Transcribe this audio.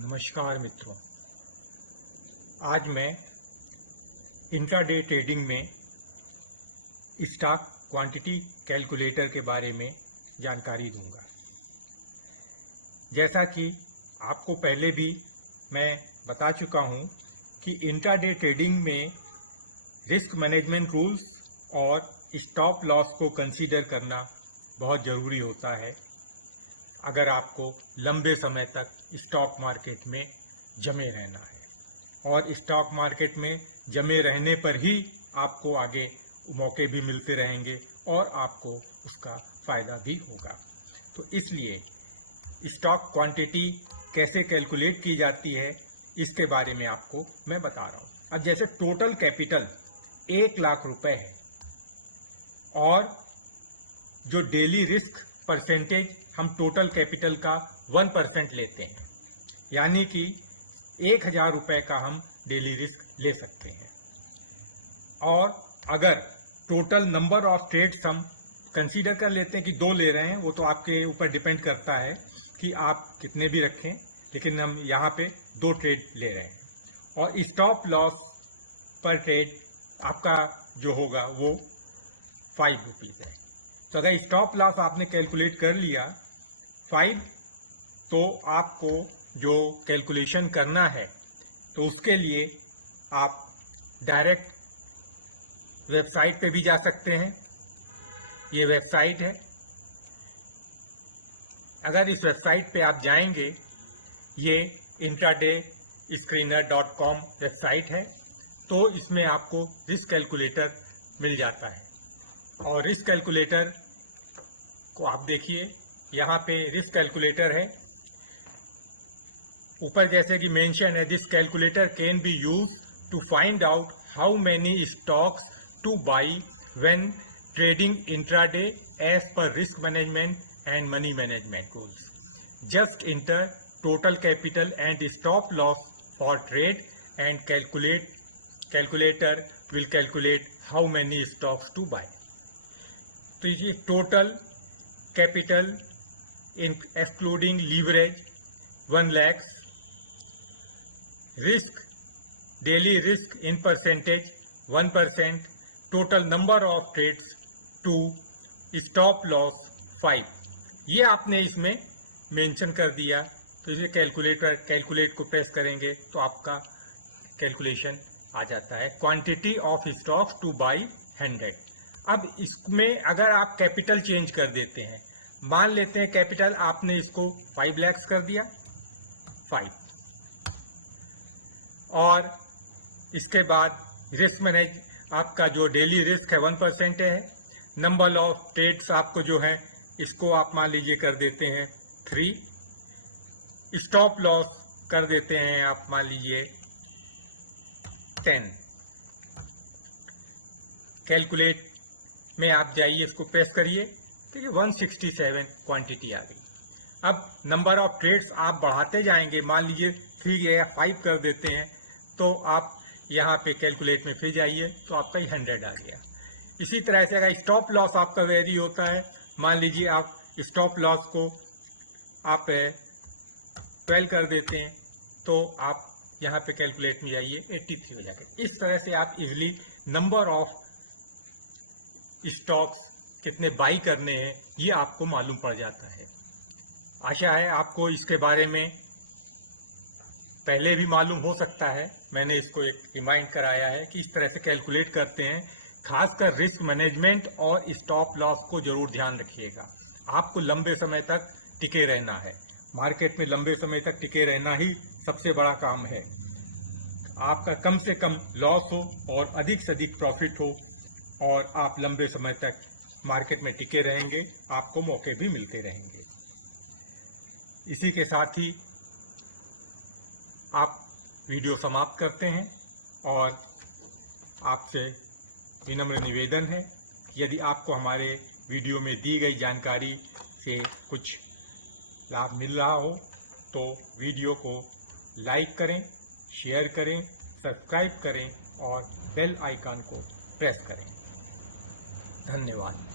नमस्कार मित्रों, आज मैं इंट्राडे ट्रेडिंग में स्टॉक क्वांटिटी कैलकुलेटर के बारे में जानकारी दूंगा। जैसा कि आपको पहले भी मैं बता चुका हूं कि इंट्राडे ट्रेडिंग में रिस्क मैनेजमेंट रूल्स और स्टॉप लॉस को कंसीडर करना बहुत ज़रूरी होता है अगर आपको लंबे समय तक स्टॉक मार्केट में जमे रहना है। और स्टॉक मार्केट में जमे रहने पर ही आपको आगे मौके भी मिलते रहेंगे और आपको उसका फ़ायदा भी होगा। तो इसलिए स्टॉक क्वांटिटी कैसे कैलकुलेट की जाती है इसके बारे में आपको मैं बता रहा हूँ। अब जैसे टोटल कैपिटल 1 लाख रुपए है और जो डेली रिस्क परसेंटेज हम टोटल कैपिटल का 1% लेते हैं, यानी कि 1000 रुपये का हम डेली रिस्क ले सकते हैं। और अगर टोटल नंबर ऑफ ट्रेड्स हम कंसीडर कर लेते हैं कि 2 ले रहे हैं, वो तो आपके ऊपर डिपेंड करता है कि आप कितने भी रखें, लेकिन हम यहाँ पे 2 ट्रेड ले रहे हैं। और स्टॉप लॉस पर ट्रेड आपका जो होगा वो 5 रुपीज़ है। तो अगर स्टॉप लॉस आपने कैलकुलेट कर लिया 5, तो आपको जो कैलकुलेशन करना है तो उसके लिए आप डायरेक्ट वेबसाइट पे भी जा सकते हैं। ये वेबसाइट है। अगर इस वेबसाइट पे आप जाएंगे, ये intradayScreener.com वेबसाइट है, तो इसमें आपको रिस्क कैलकुलेटर मिल जाता है। और रिस्क कैलकुलेटर को आप देखिए, यहाँ पे रिस्क कैलकुलेटर है। ऊपर जैसे कि मेंशन है, this calculator can be use to find out how many stocks to buy when trading intraday as per risk management and money management rules. Just enter total capital and stop loss for trade and calculator will calculate how many stocks to buy. तो ये total capital excluding leverage 1 lakh, risk daily risk in percentage 1%, total number of trades 2, stop loss 5। ये आपने इसमें mention कर दिया। तो इसे calculate को प्रेस करेंगे तो आपका कैलकुलेशन आ जाता है। Quantity of stocks to by 100। अब इसमें अगर आप कैपिटल चेंज कर देते हैं, मान लेते हैं कैपिटल आपने इसको 5 लाख कर दिया, 5, और इसके बाद रिस्क मैनेज आपका जो डेली रिस्क है 1% है। नंबर ऑफ ट्रेड्स आपको जो है इसको आप मान लीजिए कर देते हैं 3, स्टॉप लॉस कर देते हैं आप मान लीजिए 10। कैलकुलेट में आप जाइए, इसको प्रेस करिए तो ये 167 क्वांटिटी आ गई। अब नंबर ऑफ ट्रेड्स आप बढ़ाते जाएंगे, मान लीजिए 3 या 5 कर देते हैं, तो आप यहाँ पे कैलकुलेट में फिर जाइए तो आपका 100 आ गया। इसी तरह से अगर स्टॉप लॉस आपका वेरी होता है, मान लीजिए आप स्टॉप लॉस को आप 12 कर देते हैं, तो आप यहाँ पे कैलकुलेट में जाइए 83 हो जाएगा। इस तरह से आप इजिली नंबर ऑफ स्टॉक्स कितने बाई करने हैं ये आपको मालूम पड़ जाता है। आशा है आपको इसके बारे में पहले भी मालूम हो सकता है। मैंने इसको एक रिमाइंड कराया है कि इस तरह से कैलकुलेट करते हैं। खासकर रिस्क मैनेजमेंट और स्टॉप लॉस को जरूर ध्यान रखिएगा। आपको लंबे समय तक टिके रहना है। मार्केट में लंबे समय तक टिके रहना ही सबसे बड़ा काम है। आपका कम से कम लॉस हो और अधिक से अधिक प्रॉफिट हो, और आप लंबे समय तक मार्केट में टिके रहेंगे, आपको मौके भी मिलते रहेंगे। इसी के साथ ही आप वीडियो समाप्त करते हैं, और आपसे विनम्र निवेदन है, यदि आपको हमारे वीडियो में दी गई जानकारी से कुछ लाभ मिल रहा हो तो वीडियो को लाइक करें, शेयर करें, सब्सक्राइब करें और बेल आइकन को प्रेस करें। धन्यवाद।